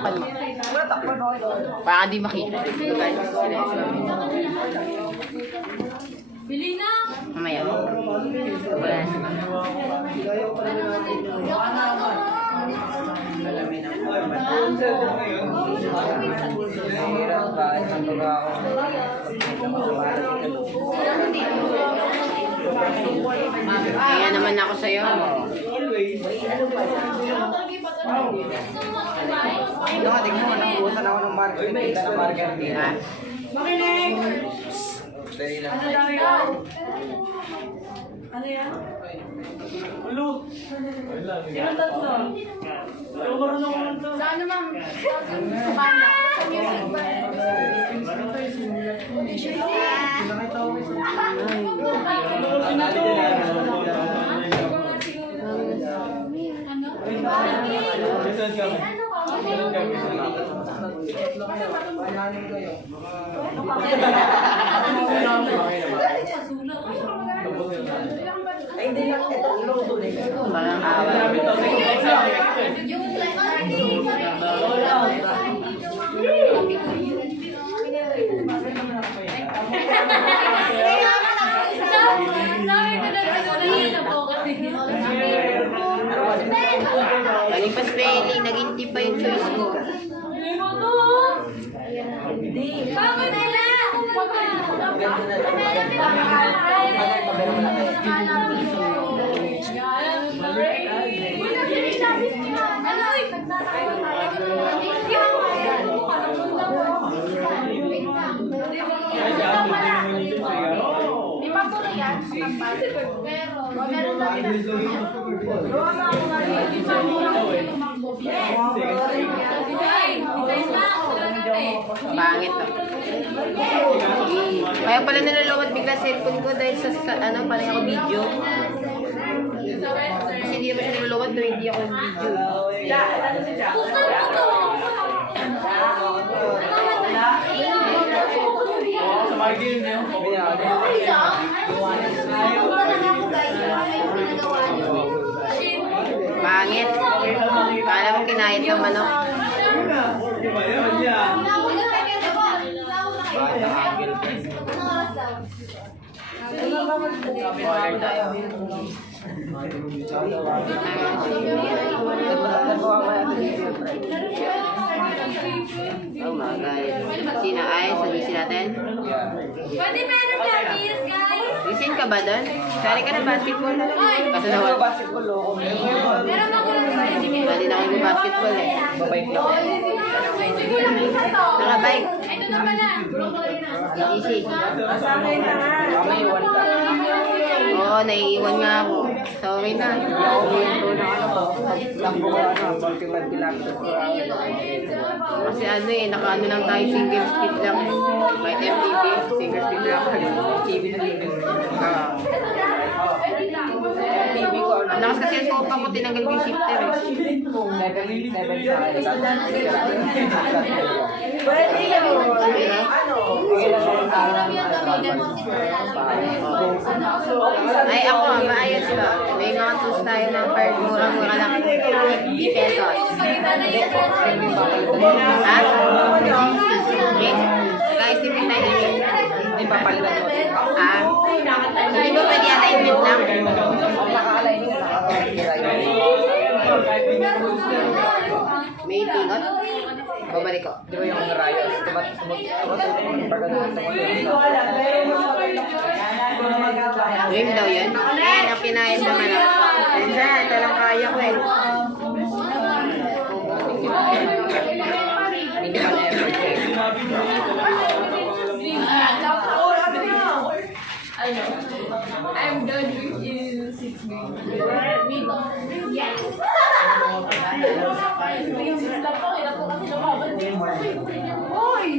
Takpan mo. Baka di makita. Bili na! Mamaya. Wala. Kaya naman ako sa'yo. Tingnan mo, nakuusan ako ng market. Kita ng market. Ha? Makinig! Ano daw yan? Ano yan? Ulo! Sino tatlo? Yung marunong mo to. Sa ano ma'am? Sa music ba? Ay, hindi lang. Ito, ilong tuloy. Parang awal. Galing pa spelling, naging tip pa yung choice ko. Bakit nila? Pangit to. Kaya pala nilulawat bigla cellphone ko dahil sa ano, parang ako video. Kasi hindi naman siya nilulawat pero hindi ako video. Pangit. Kala mo kinahit ng manok. Oh my God. Sino ay? Sabihin natin? Pwede meron guys, guys! Lisin ka ba doon? Sari ka ng basketball? Kaso nawal. Basketball, loko. Meron ako lang sa sige. Hindi na ako mag-basketball eh. Babay lang. Sige lang isa to. Nakabike. Ito na pala. Easy. Kasama na nga. May iwan ka. Oo, naiiwan nga ako. Sorry na. Takbo ko ano, 45 kilometers per hour. Kasi ano eh, nakaano lang tayo, single speed lang eh. May MTV, single speed lang. TV na single speed. TV ko ano. Ang lakas kasi ang sopa ko, tinanggal ko yung shifter eh. 7 sa Pwede yun. Ay ako, maayos ka. May mga tools tayo ng card, murang-mura lang. 50 pesos. Ha? Okay. Guys, tipid tayo dito. Hindi papalitan ko. Ah? Hindi ba pwede alignment lang? Naka-align yun. May tingot? Babalik ko. Di ba yung rayos? Diba Dream daw yun? Ayan, ang pinayan naman ako. Minsan, ito lang kaya ko eh. Hindi ka na ever check. I'm done with you 6 minutes. Yes! Hoy!